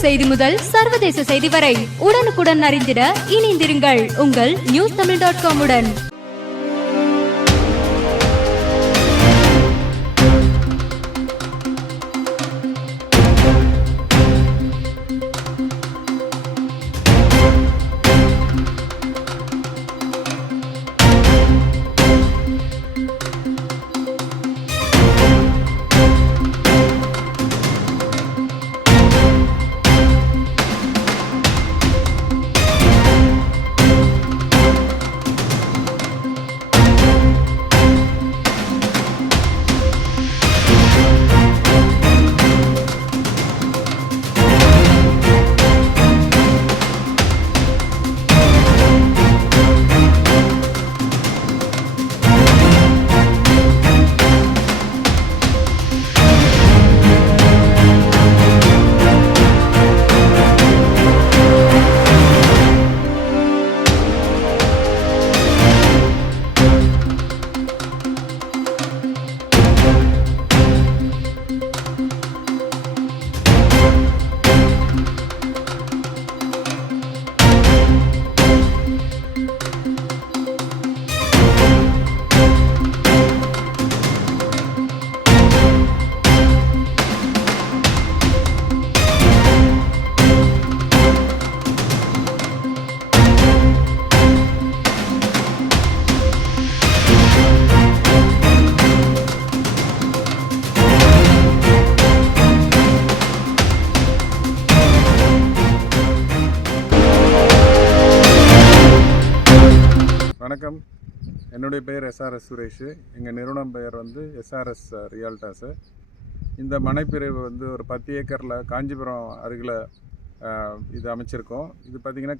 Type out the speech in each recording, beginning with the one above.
செய்தி முதல் சர்வதேச செய்தி வரை உடனுக்குடன் அறிந்திட இணைந்திருங்கள். உங்கள் நியூஸ் தமிழ் டாட் காம் வணக்கம். என்னுடைய பெயர் எஸ்ஆர்எஸ் சுரேஷ். எங்கள் நிறுவனம் பெயர் வந்து எஸ்ஆர்எஸ் ரியால்டாஸு. இந்த மனைப்பிரிவு வந்து ஒரு பத்து ஏக்கரில் காஞ்சிபுரம் அருகில் இது அமைச்சிருக்கோம். இது பார்த்திங்கன்னா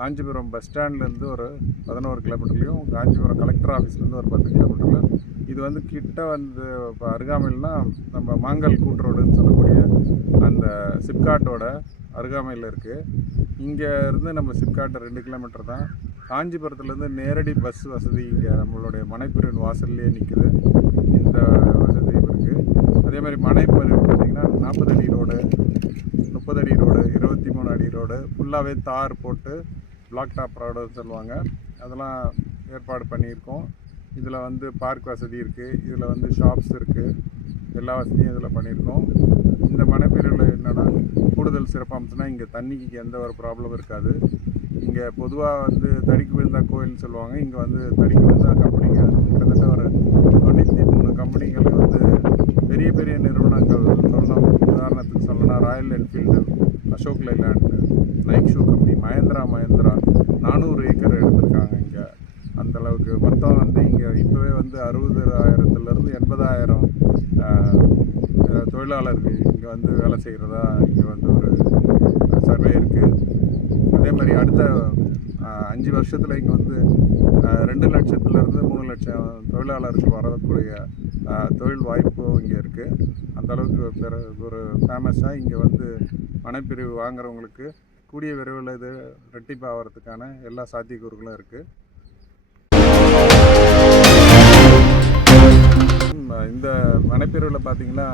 காஞ்சிபுரம் பஸ் ஸ்டாண்ட்லேருந்து ஒரு பதினோரு கிலோமீட்டர்லையும் காஞ்சிபுரம் கலெக்டர் ஆஃபீஸ்லேருந்து ஒரு பத்து கிலோமீட்டர்லையும் இது வந்து கிட்ட வந்து இப்போ அருகாமையில்னா நம்ம மாங்கல் கூட்ரோடுன்னு சொல்லக்கூடிய அந்த சிப்காட்டோட அருகாமையில் இருக்குது இங்கே இருந்து நம்ம சிப்காட்டை ரெண்டு கிலோமீட்டர் தான். காஞ்சிபுரத்துலேருந்து நேரடி பஸ் வசதி இங்கே நம்மளுடைய மனைப்பிரிவின் வாசல்லையே நிற்குது இந்த வசதி இருக்குது அதே மாதிரி மனைப்பிரிவு பார்த்திங்கன்னா நாற்பது அடி ரோடு முப்பது அடி ரோடு இருபத்தி மூணு அடி ரோடு. ஃபுல்லாகவே தார் போட்டு பிளாக் டாப் ரோடுன்னு சொல்லுவாங்க. அதெல்லாம் ஏற்பாடு பண்ணியிருக்கோம். இதில் வந்து பார்க் வசதி இருக்குது இதில் வந்து ஷாப்ஸ் இருக்குது எல்லா வசதியும் இதில் பண்ணியிருக்கோம். இந்த மனைப்பிரிவில் என்னென்னா கூடுதல் சிறப்பம்சம்னா இங்கே தண்ணிக்கு எந்த ஒரு ப்ராப்ளம் இருக்காது. இங்கே பொதுவாக வந்து தடிக்கு விழுந்தா கோயில்னு சொல்லுவாங்க. இங்கே வந்து தடிக்கு விழுந்தா கம்பெனிங்க கிட்டத்தட்ட ஒரு தொண்ணூற்றி மூணு கம்பெனிகள் வந்து பெரிய பெரிய நிறுவனங்கள் சொல்லணும். உதாரணத்துக்கு சொல்லணும்னா Royal Enfield Ashok Leyland Nike shoe company Mahindra Mahindra நானூறு ஏக்கர் எடுத்திருக்காங்க இங்கே. அந்தளவுக்கு அளவுக்கு மொத்தம் வந்து இங்கே இப்போவே வந்து அறுபதாயிரத்துலேருந்து எண்பதாயிரம் தொழிலாளர்கள் இங்கே வந்து வேலை செய்கிறதா? இங்கே வந்து ஒரு சர்வே இருக்குது அதே மாதிரி அடுத்த அஞ்சு வருஷத்தில் இங்கே வந்து ரெண்டு லட்சத்துலேருந்து மூணு லட்சம் தொழிலாளர்கள் வரக்கூடிய தொழில் வாய்ப்பும் இங்கே இருக்குது அந்தளவுக்கு பெற ஒரு ஃபேமஸாக இங்கே வந்து மனைப்பிரிவு வாங்குறவங்களுக்கு கூடிய விரைவில் இது ரெட்டிப்பாகிறதுக்கான எல்லா சாத்தியக்கூறுகளும் இருக்குது இந்த மனைப்பிரிவில் பார்த்தீங்கன்னா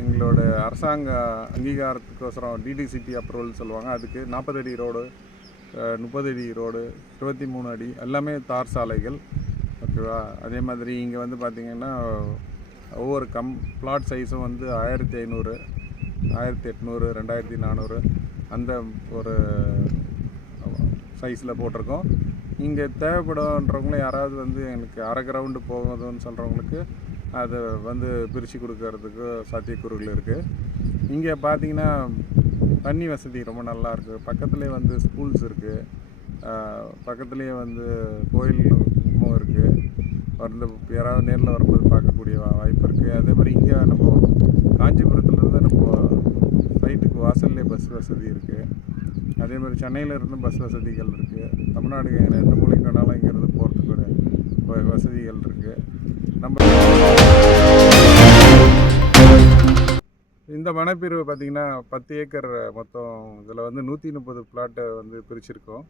எங்களோட அரசாங்க அங்கீகாரத்துக்கோசரம் டிடிசிபி அப்ரூவல் சொல்லுவாங்க. அதுக்கு நாற்பது அடி ரோடு முப்பது அடி ரோடு இருபத்தி மூணு அடி எல்லாமே தார் சாலைகள். ஓகேவா? அதே மாதிரி இங்கே வந்து பார்த்திங்கன்னா ஒவ்வொரு கம் பிளாட் சைஸும் வந்து ஆயிரத்தி ஐநூறு ஆயிரத்தி எட்நூறு ரெண்டாயிரத்தி நானூறு அந்த ஒரு சைஸில் போட்டிருக்கோம். இங்கே தேவைப்படுன்றவங்களும் யாராவது வந்து எனக்கு அரை கிரவுண்டு போகுதுன்னு சொல்கிறவங்களுக்கு அதை வந்து பிரித்து கொடுக்கறதுக்கு சாத்தியக்கூறுகள் இருக்குது இங்கே பார்த்தீங்கன்னா தண்ணி வசதி ரொம்ப நல்லா இருக்குது பக்கத்துலேயே வந்து ஸ்கூல்ஸ் இருக்குது பக்கத்துலேயே வந்து கோயிலும் இருக்குது வந்து யாராவது நேரில் வரும்போது பார்க்கக்கூடிய வாய்ப்பு இருக்குது அதே மாதிரி இங்கே நம்ம காஞ்சிபுரத்துலேருந்து நம்ம சைட்டுக்கு வாசல்லே பஸ் வசதி இருக்குது அதே மாதிரி சென்னையில் இருந்து பஸ் வசதிகள் இருக்குது தமிழ்நாடு எந்த மூலைக்கு வேணாலும் இங்கேருந்து போகிறதுக்கு வசதிகள் இருக்குது நம்ம இந்த மனப்பிரிவு பார்த்திங்கன்னா பத்து ஏக்கர் மொத்தம் இதில் வந்து நூற்றி முப்பது பிளாட்டை வந்து பிரிச்சிருக்கோம்.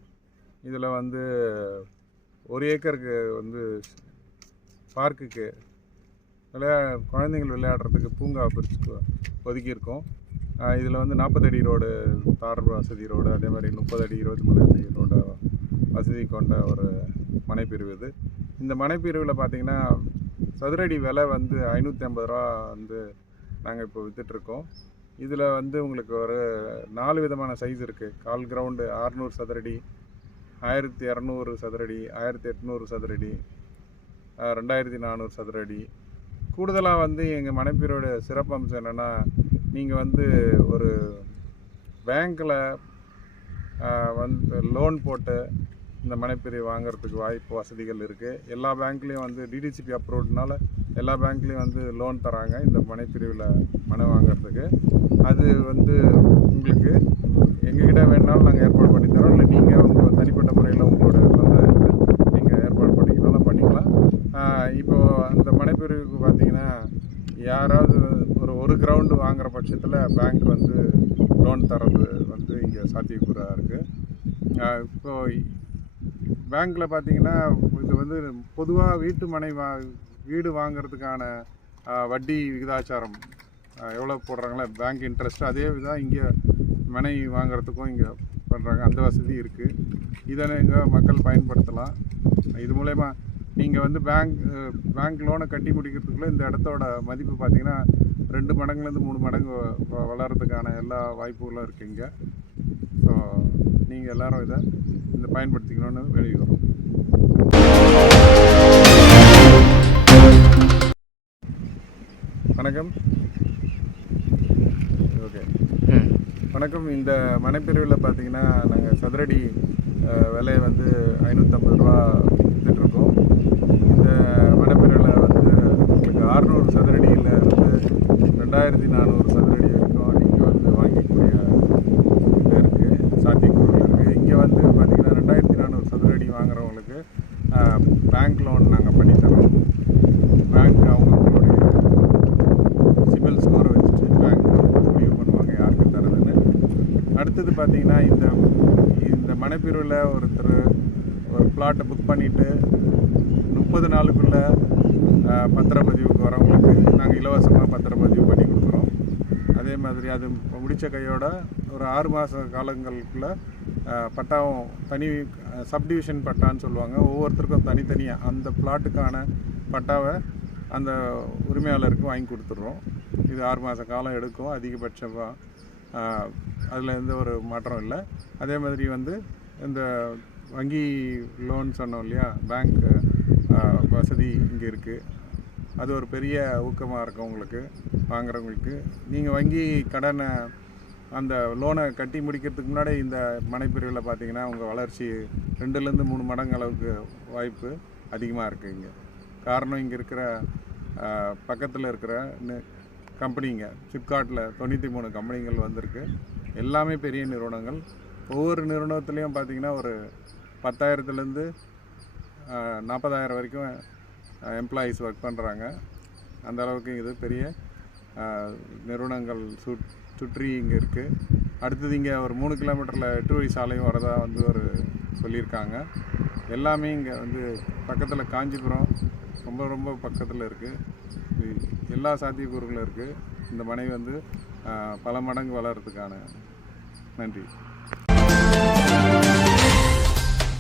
இதில் வந்து ஒரு ஏக்கருக்கு வந்து பார்க்குக்கு விளையா குழந்தைங்கள் விளையாடுறதுக்கு பூங்கா பிரிச்சு ஒதுக்கியிருக்கோம். இதில் வந்து நாற்பது அடி ரோடு தார் வசதி ரோடு அதே மாதிரி முப்பது அடி இருபத்தி மூணு அடி ரோடு வசதி கொண்ட ஒரு மனைப்பிரிவு இது. இந்த மனைப்பிரிவில் பார்த்தீங்கன்னா சதுரடி விலை வந்து ஐநூற்றி ஐம்பது ரூபா வந்து நாங்கள் இப்போ விற்றுட்ருக்கோம் இதில் வந்து உங்களுக்கு ஒரு நாலு விதமான சைஸ் இருக்குது கால் கிரவுண்டு ஆறுநூறு சதுரடி ஆயிரத்தி இரநூறு சதுரடி ஆயிரத்தி எட்நூறு சதுரடி ரெண்டாயிரத்தி நானூறு சதுரடி. கூடுதலாக வந்து எங்கள் மனைப்பீரோட சிறப்பம்சம் என்னென்னா நீங்கள் வந்து ஒரு பேங்க்கில் வந்து லோன் போட்டு இந்த மனைப்பிரிவு வாங்குறதுக்கு வாய்ப்பு வசதிகள் இருக்குது எல்லா பேங்க்லேயும் வந்து டிடிசிபி அப்ரூவ்ட்னால எல்லா பேங்க்லேயும் வந்து லோன் தராங்க இந்த மனைப்பிரிவில் மனை வாங்குறதுக்கு. அது வந்து உங்களுக்கு எங்ககிட்ட வேணாலும் நாங்கள் ஏற்பாடு பண்ணி தரோம். இல்லை நீங்கள் உங்கள் தனிப்பட்ட முறையில் உங்களோட நீங்கள் ஏற்பாடு பண்ணிக்கலாம். பண்ணிக்கலாம் இப்போது அந்த மனைப்பிரிவுக்கு பார்த்தீங்கன்னா யாராவது ஒரு ஒரு கிரவுண்டு வாங்குகிற பட்சத்தில் பேங்க் வந்து லோன் தரது வந்து இங்கே சாத்தியக்கூறாக இருக்குது இப்போது பேங்க்கில் பார்த்தீங்கன்னா இது வந்து பொதுவாக வீட்டு மனை வா வீடு வாங்குறதுக்கான வட்டி விகிதாச்சாரம். எவ்வளோ போடுறாங்களோ பேங்க் இன்ட்ரெஸ்ட். அதே விதம் இங்கே மனை வாங்குறதுக்கும் இங்கே பண்ணுறாங்க அந்த வசதி இருக்குது இதை இங்கே மக்கள் பயன்படுத்தலாம். இது மூலயமா நீங்கள் வந்து பேங்க் பேங்க் லோனை கட்டி முடிக்கிறதுக்குள்ளே இந்த இடத்தோட மதிப்பு பார்த்தீங்கன்னா ரெண்டு மடங்குலேருந்து மூணு மடங்கு வளர்கிறதுக்கான எல்லா வாய்ப்புகளும் இருக்குது இங்கே. ஸோ நீங்கள் எல்லாரும் இதை இந்த பயன்படுத்திக்கணும்னு வெளியிடுறோம் வணக்கம். ஓகே. வணக்கம். இந்த மனைப்பிரிவில் பார்த்தீங்கன்னா நாங்கள் சதுரடி அஹ், விலை வந்து ஐநூற்றம்பது ரூபா விற்றுட்ருக்கோம் இந்த மனைப்பிரிவில் வந்து உங்களுக்கு அறுநூறு சதுரடியில் இருந்து ரெண்டாயிரத்தி நானூறு சதுரடி வரைக்கும் நீங்கள் வந்து வாங்கிக்கூடிய இது இருக்குது சாத்தியக்கூறுகள் இருக்குது இங்கே வந்து பார்த்தீங்கன்னா ரெண்டாயிரத்தி நானூறு சதுரடி வாங்குறவங்களுக்கு பேங்க் லோன் நாங்கள் பண்ணித்தரோம் பேங்க் அவங்களுடைய சிபில் ஸ்கோரை வச்சுட்டு பேங்க் முடிவு பண்ணுவாங்க யாருக்கு தரதுன்னு அடுத்தது பார்த்தீங்கன்னா இந்த தெருவில் ஒருத்தர் ஒரு பிளாட்டை புக் பண்ணிவிட்டு முப்பது நாளுக்குள்ளே பத்திரப்பதிவுக்கு வரவங்களுக்கு நாங்கள் இலவசமாக பத்திரப்பதிவு பண்ணி கொடுக்குறோம். அதே மாதிரி அது முடித்த கையோட ஒரு ஆறு மாத காலங்களுக்குள்ளே பட்டாவும் தனி சப்டிவிஷன் பட்டான்னு சொல்லுவாங்க. ஒவ்வொருத்தருக்கும் தனித்தனியாக அந்த பிளாட்டுக்கான பட்டாவை அந்த உரிமையாளருக்கு வாங்கி கொடுத்துட்றோம். இது ஆறு மாத காலம் எடுக்கும். அதிகபட்சமாக அதில் எந்த ஒரு மாற்றம் இல்லை. அதே மாதிரி வந்து இந்த வங்கி லோன் சொன்னோம் இல்லையா? பேங்க் வசதி இங்கே இருக்குது அது ஒரு பெரிய ஊக்கமாக இருக்கும் உங்களுக்கு வாங்குறவங்களுக்கு. நீங்கள் வங்கி கடனை அந்த லோனை கட்டி முடிக்கிறதுக்கு முன்னாடி இந்த மனைப்பிரிவில் பார்த்தீங்கன்னா உங்கள் வளர்ச்சி ரெண்டுலேருந்து மூணு மடங்கு அளவுக்கு வாய்ப்பு அதிகமாக இருக்குது இங்கே. காரணம் இங்கே இருக்கிற பக்கத்தில் இருக்கிற கம்பெனிங்க ஃப்ளிப்கார்ட்டில் தொண்ணூற்றி மூணு கம்பெனிகள் வந்திருக்கு. எல்லாமே பெரிய நிறுவனங்கள். ஒவ்வொரு நிறுவனத்துலேயும் பார்த்தீங்கன்னா ஒரு பத்தாயிரத்துலேருந்து நாற்பதாயிரம் வரைக்கும் எம்ப்ளாயீஸ் ஒர்க் பண்ணுறாங்க. அந்த அளவுக்கு இது பெரிய நிறுவனங்கள் சுட் சுற்றி இங்கே இருக்குது அடுத்தது இங்கே ஒரு மூணு கிலோமீட்டரில் எட்டு வழி சாலையும் வரதா வந்து ஒரு சொல்லியிருக்காங்க. எல்லாமே இங்கே வந்து பக்கத்தில் காஞ்சிபுரம் ரொம்ப ரொம்ப பக்கத்தில் இருக்குது எல்லா சாத்தியக்கூறுகளும் இருக்குது இந்த மனை வந்து பல மடங்கு வளர்கிறதுக்கான நன்றி.